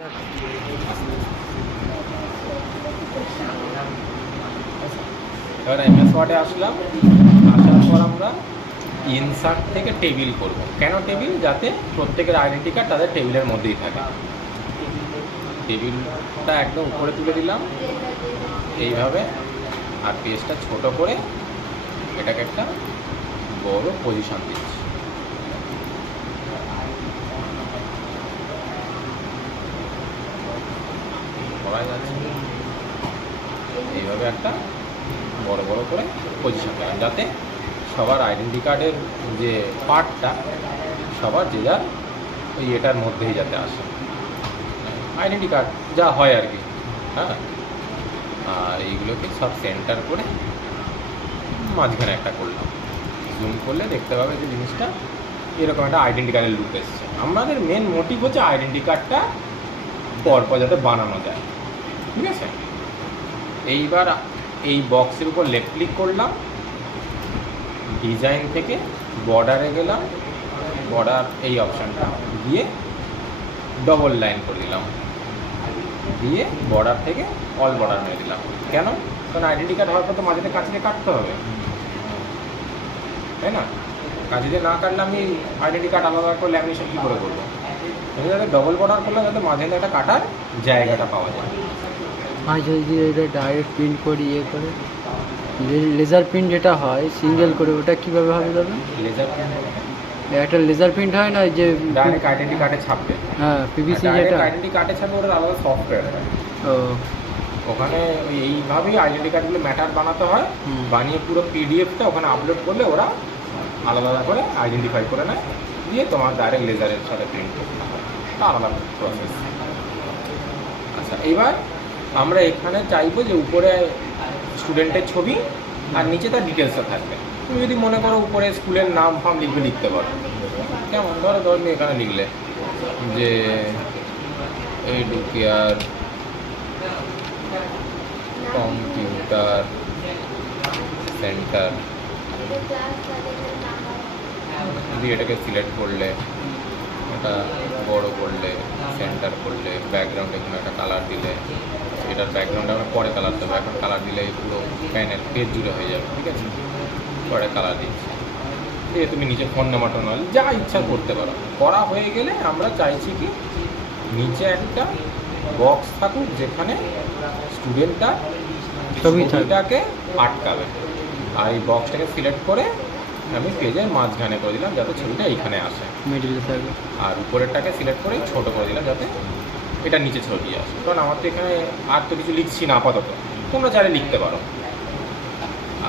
এবার এমএস ওয়ার্ডে আসলাম, আসার পর আমরা ইনসার্ট থেকে টেবিল করব। কেন টেবিল? যাতে প্রত্যেকের আইডেন্টি কার্ড তাদের টেবিলের মধ্যেই থাকে। টেবিলটা একদম উপরে তুলে দিলাম এইভাবে, আর পেজটা ছোট করে এটাকে একটা বড় পজিশন দিচ্ছি। করা যাচ্ছে এইভাবে একটা বড় বড় করে পজিশন দেওয়া, যাতে সবার আইডেন্টি কার্ডের যে পার্টটা সবার যে যার ওই এটার মধ্যেই যাতে আসে, আইডেন্টি কার্ড যা হয় আর কি। হ্যাঁ, আর এইগুলোকে সব সেন্টার করে মাঝখানে একটা করলাম। জুম করলে দেখতে পাবে যে জিনিসটা এরকম একটা আইডেন্টি কার্ডের লুক এসছে। আমাদের মেন মোটিভ হচ্ছে আইডেন্টি কার্ডটা পরপর যাতে বানানো যায়। ঠিক আছে, এইবার এই বক্সের উপর লেফট ক্লিক করলাম, ডিজাইন থেকে বর্ডারে গেলাম, বর্ডার এই অপশানটা দিয়ে ডবল লাইন করে দিলাম, দিয়ে বর্ডার থেকে অল বর্ডার মেরে দিলাম। কেন? কারণ আইডেন্টি কার্ড হওয়ার পর তো মাঝে কাছে দিয়ে কাটতে হবে, তাই না? কাছে দিয়ে না কাটলে আমি আইডেন্টি কার্ড আলাদা করে ল্যামিনেশন কী করে করবো? যাতে ডবল বর্ডার করলে যাতে মাঝে একটা কাটার জায়গাটা পাওয়া যায়। আর যদি এটা ডাইরেক্ট প্রিন্ট করি করে লেজার প্রিন্ট যেটা হয় সিঙ্গেল করে, ওটা কীভাবে হবে দাদা? লেজার প্রিন্ট একটা লেজার প্রিন্ট হয় না যে ডাইরেক্ট আইডেন্টি কার্ডে ছাপবে। হ্যাঁ, পিভিসি যেটা আইডেন্টি কার্ডে ছাপবে, ওটা আলাদা সফটওয়্যার হয়। ও, ওখানে এইভাবেই আইডেন্টি কার্ডগুলো ম্যাটার বানাতে হয়, বানিয়ে পুরো পিডিএফটা ওখানে আপলোড করলে ওরা আলাদা আলাদা করে আইডেন্টিফাই করে নেয়, দিয়ে তোমার ডাইরেক্ট লেজারের সাথে প্রিন্ট করতে হয়, এটা আলাদা প্রসেস। আচ্ছা, এবার আমরা এখানে চাইবো যে উপরে স্টুডেন্টের ছবি আর নিচে তার ডিটেলসটা থাকবে। তুমি যদি মনে করো উপরে স্কুলের নাম ফাম লিখতে পারো। কেমন? ধরো এখানে লিখলে যে এডুকেয়ার কম্পিউটার সেন্টার, দিয়ে এটাকে সিলেক্ট করলে, এটা বড় করলে, সেন্টার করলে, ব্যাকগ্রাউন্ডে কোনো একটা কালার দিলে, এটার ব্যাকগ্রাউন্ডে আমরা পরে কালার দেবো, এখন কালার দিলে পুরো প্যানেল পেজ জুড়ে হয়ে যাবে। ঠিক আছে, পরে কালার দিচ্ছি, দিয়ে তুমি নিচে ফোন নাম্বার টোনাল যা ইচ্ছা করতে পারো। করা হয়ে গেলে আমরা চাইছি কি নিচে একটা বক্স থাকুক যেখানে স্টুডেন্টটা ছবিটাকে আটকাবে, আর এই বক্সটাকে সিলেক্ট করে আমি পেজের মাঝখানে করে দিলাম যাতে ছবিটা এইখানে আসে, মিডিলে থাকবে। আর উপরেরটাকে সিলেক্ট করে ছোট করে দিলাম যাতে এটা নিচে ছবি আসে। কারণ আমার তো এখানে আর তো কিছু লিখছি না আপাতত, তোমরা চাইলে লিখতে পারো।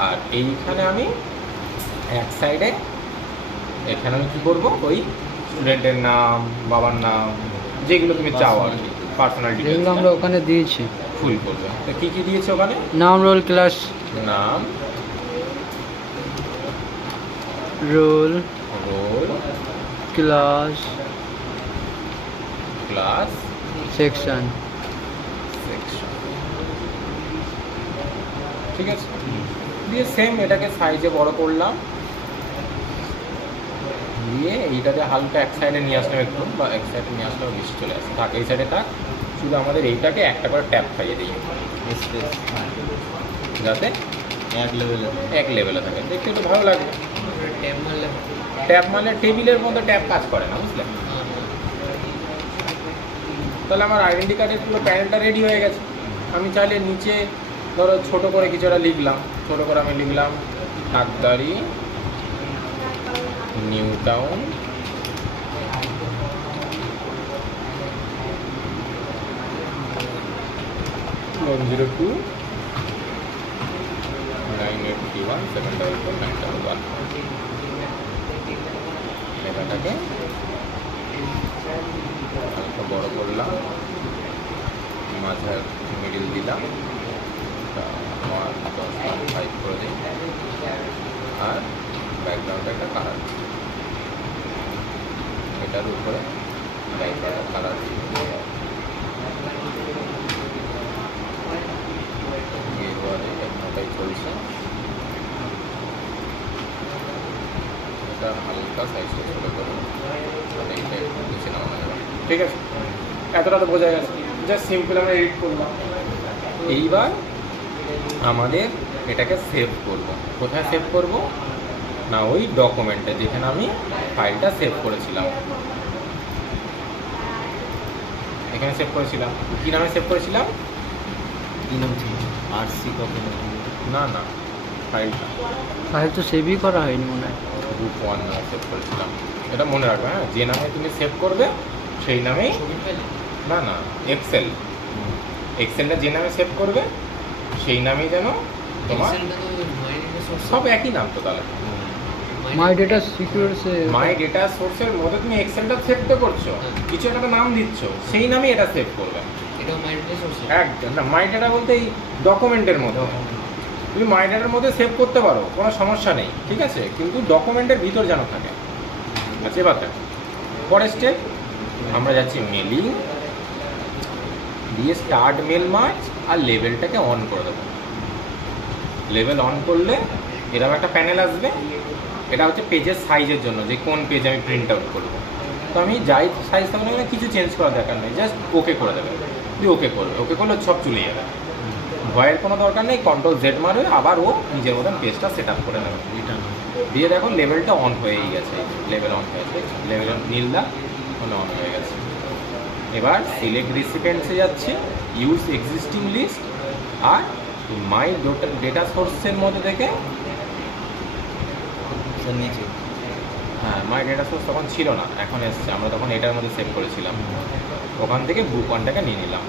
আর এইখানে আমি এক সাইডে এখানে আমি কী করবো, ওই স্টুডেন্টের নাম, বাবার নাম, যেগুলো তুমি চাও আর কি, পার্সোনাল ডিটেইলস আমরা ওখানে দিয়েছি, ফুল করবে। তো কী কী দিয়েছে ওখানে? নাম, রোল, ক্লাস, নাম, রোল, ক্লাস, সেকশন। ঠিক আছে, দিয়ে সেম এটাকে সাইজে বড় করলাম, দিয়ে এইটাতে হালকা এক সাইডে নিয়ে আসলাম একটু, বা এক সাইডে নিয়ে আসলাম বেশি চলে আসে, থাক এই সাইডে থাক। শুধু আমাদের এইটাকে একটা করে ট্যাপ খাইয়ে দিই যাতে এক লেভেলে থাকে, দেখতে একটু ভালো লাগবে। ট্যাপ মারলে টেবিলের মধ্যে ট্যাপ কাজ করে না, বুঝলে? তাহলে আমার আইডেন্টি কার্ডের পুরো প্যানেলটা রেডি হয়ে গেছে। আমি চাইলে নিচে ধরো ছোটো করে কিছু একটা লিখলাম, ছোটো করে আমি লিখলাম ঢাকদারি নিউ টাউন 102 981 744 911। লেখাটাকে হালকা বড় করলাম, মাঝে মিডিল দিলাম, 1.5 করে দিই, আর ব্যাকগ্রাউন্ডে একটা কালার, এটার উপরে ব্যাকগ্রাউন্ডের কালার এটাই চলছে। এটা হালকা সাইজটা ছোটো করবো, এইটা একটু নিচে নামানো যাবে। ঠিক আছে। এতটা তো বোঝা গেছে, জাস্ট সিম্পল আমরা এডিট করলাম। এইবার আমাদের এটাকে সেভ করব। কোথায় সেভ করব না, ওই ডকুমেন্টে যেখানে আমি ফাইলটা সেভ করেছিলাম, এখানে সেভ করেছিলাম। কী নামে সেভ করেছিলাম? কি নাম ছিল? RC copy? না না, ফাইলটা ফাইল তো সেভই করা হয়নি মনে হয়। গ্রুপ 1 নামে সেভ করেছিলাম। এটা মনে রাখবে, হ্যাঁ, যে নামে তুমি সেভ করবে সেই নামেই। না না, এক্সেলটা যে নামে সেভ করবে সেই নামেই যেন তোমার সব একই নাম। তো তাহলে মাই ডেটা সিকিউর সে মাই ডেটা সোর্সের মধ্যে তুমি এক্সেলটা সেভ তো করছো, কিছু একটা নাম দিচ্ছ, সেই নামে এটা সেভ করবে। একদম না, মাই ডেটা বলতে এই ডকুমেন্টের মধ্যে তুমি মাই ডেটার মধ্যে সেভ করতে পারো, কোনো সমস্যা নেই, ঠিক আছে, কিন্তু ডকুমেন্টের ভিতর যেন থাকে। আচ্ছা, এবার দেখো পরের স্টেপ, আমরা যাচ্ছি মেলিং, দিয়ে স্টার্ট মেল মার্চ আর লেভেলটাকে অন করে দেবো। লেভেল অন করলে এরকম একটা প্যানেল আসবে। এটা হচ্ছে পেজের সাইজের জন্য, যে কোন পেজ আমি প্রিন্ট আউট করবো। তো আমি যাই সাইজ থাকলে না, কিছু চেঞ্জ করার দরকার নেই, জাস্ট ওকে করে দেবে। দিয়ে ওকে করবে, ওকে করলে সব চলে যাবে, ভয়ের কোনো দরকার নেই। কন্ট্রোল Z মারবে, আবার ও নিজের মতন পেজটা সেট আপ করে নেবে। দিয়ে দেখো লেভেলটা অন হয়েই গেছে, লেভেল অন হয়েছে, লেভেল নীলদা মানে অন হয়ে গেছে। এবার সিলেক্ট রিসিপিয়েন্টসে যাচ্ছে, ইউজ এক্সিস্টিং লিস্ট, আর মাই ডেটা সোর্সের মধ্যে থেকে, নিচে হ্যাঁ, মাই ডেটা সোর্স তখন ছিল না, এখন এসছে, আমরা তখন এটার মধ্যে সেভ করেছিলাম। ওখান থেকে গ্রুপ 1টাকে নিয়ে নিলাম,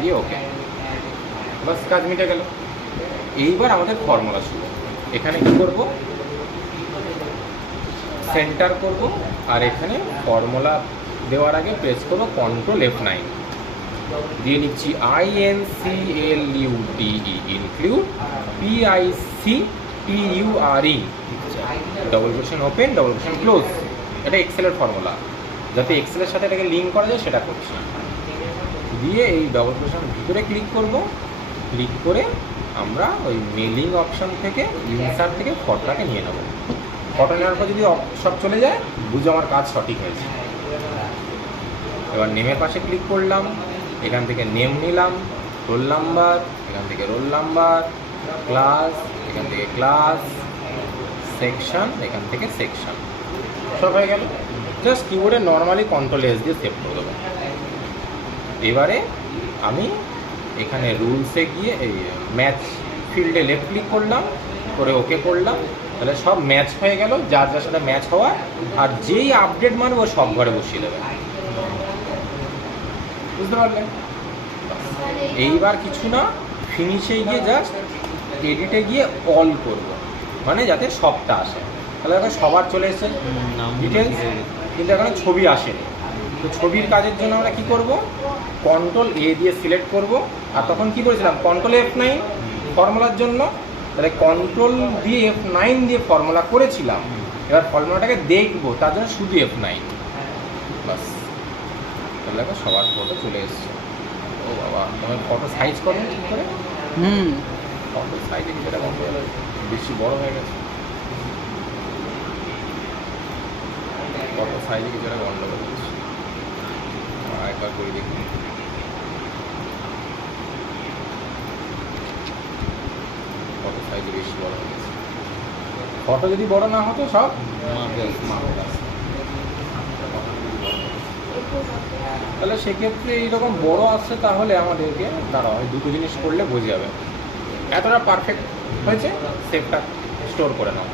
দিয়ে ওকে, বাস কাজ মিটে গেল। এইবার আমাদের ফর্মুলা শুরু। এখানে কি করব, সেন্টার করব, আর এখানে ফর্মুলা দেওয়ার আগে প্রেস করবো কন্ট্রোল F9, দিয়ে নিচ্ছি INCLUDE, include PICTURE, double quotation open, double quotation close. এটা এক্সেলের ফর্মুলা, যাতে এক্সেলের সাথে এটাকে লিঙ্ক করা যায় সেটা করছি। দিয়ে এই ডবল কোটেশন ভিতরে ক্লিক করব, ক্লিক করে আমরা ওই মেলিং অপশন থেকে ইনসার্ট থেকে ফটোটাকে নিয়ে নেব। ফটো নেওয়ার পর যদি সব চলে যায়, বুঝে আমার কাজ সঠিক হয়েছে। এবার নেমের পাশে ক্লিক করলাম, এখান থেকে নেম নিলাম, রোল নাম্বার, এখান থেকে রোল নাম্বার, ক্লাস, এখান থেকে ক্লাস, সেকশন, এখান থেকে সেকশন, সব হয়ে গেল। জাস্ট কিবোর্ডে নর্মালি কন্ট্রোল S দিয়ে সেভ করে দেবো। এবারে আমি এখানে রুলসে গিয়ে এই ম্যাচ ফিল্ডে লেফট ক্লিক করলাম, করে ওকে করলাম, তাহলে সব ম্যাচ হয়ে গেল, যার যার সাথে ম্যাচ হওয়ার। আর যেই আপডেট মারবো সব ঘরে বসিয়ে দেবে, বুঝতে পারলেন? এইবার কিছু না, ফিনিশে গিয়ে জাস্ট এডিটে গিয়ে অল করব, মানে যাতে সবটা আসে। তাহলে এখন সবার চলে এসেছে ডিটেলস, কিন্তু এখানে ছবি আসেনি। তো ছবির কাজের জন্য আমরা কী করব, কন্ট্রোল A দিয়ে সিলেক্ট করব। আর তখন কী করেছিলাম, কন্ট্রোল F9 ফর্মুলার জন্য, তাহলে কন্ট্রোল দিয়ে F9 দিয়ে ফর্মুলা করেছিলাম। এবার ফর্মুলাটাকে দেখবো, তার জন্য শুধু F9, বাস। তাহলে দেখো সবার ফটো চলে এসছে। ও বাবা, তোমার ফটো সাইজ করো ঠিক করে, ফটো সাইজে কিছুটা কম করে, বেশি বড় হয়ে গেছে, ফটো সাইজে কিছুটা গন্ডগোল হচ্ছে। একবার করে দেখুন, ফটো সাইজে বেশি বড় হয়ে গেছে। ফটো যদি বড় না হতো সব তাহলে সেক্ষেত্রে এইরকম বড় আসছে, তাহলে আমাদেরকে দাঁড়াও এই দুটো জিনিস করলে বোঝা যাবে। এতটা পারফেক্ট হয়েছে, সেভটা স্টোর করে নাও।